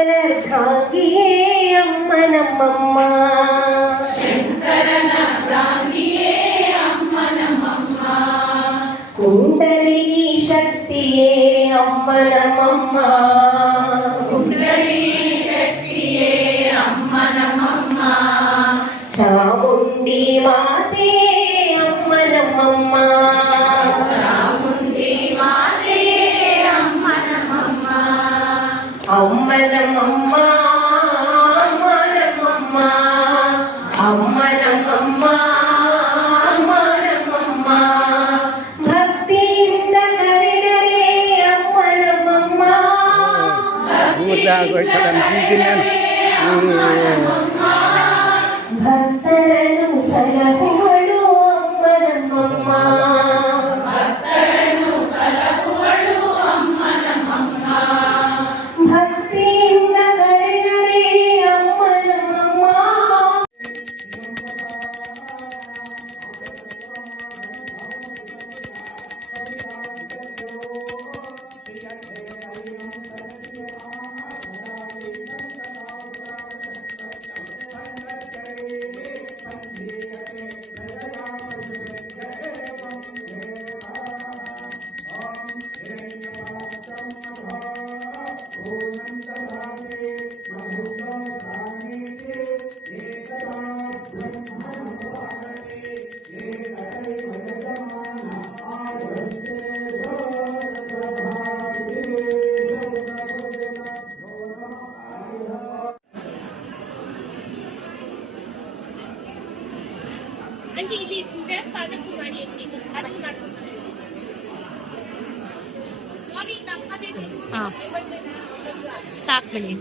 ಶಂಕರನರ್ಧಾಂಗಿಯೇ ಅಮ್ಮ ನಮ್ಮಮ್ಮ. ಶಂಕರನರ್ಧಾಂಗಿಯೇ ಅಮ್ಮ ನಮ್ಮಮ್ಮ. ಕುಂಡಲಿನಿ ಶಕ್ತಿಯೇ ಅಮ್ಮ ನಮ್ಮಮ್ಮ. ಕುಂಡಲಿನಿ ಶಕ್ತಿಯೇ ಅಮ್ಮ ನಮ್ಮಮ್ಮ. ಚಾಮುಂಡಿ ಮಾತೆಯೇ ಅಮ್ಮ ನಮ್ಮಮ್ಮ. ಚಾಮುಂಡಿ ಮಾತೆಯೇ ಅಮ್ಮ ನಮ್ಮಮ್ಮ. ಅಮ್ಮ ನಮ್ಮಮ್ಮ, ಅಮ್ಮ ನಮ್ಮಮ್ಮ, ಅಮ್ಮ ನಮ್ಮಮ್ಮ, ಅಮ್ಮ ನಮ್ಮಮ್ಮ. ಭಕ್ತಿಯಿಂದ ಕರೆದರೆ ಅಮ್ಮ ನಮ್ಮಮ್ಮ. ಭಕ್ತರನ್ನು ಸಲಹುವಳು ಅಮ್ಮ ನಮ್ಮಮ್ಮ. ಭಕ್ತರನ್ನು ಸಲಹುವಳು ಅಮ್ಮ ನಮ್ಮಮ್ಮ. ಭಕ್ತಿಯಿಂದ ಕರೆದರೆ ಅಮ್ಮ ನಮ್ಮಮ್ಮ. ಸಾಕು ಬಿಡಿ.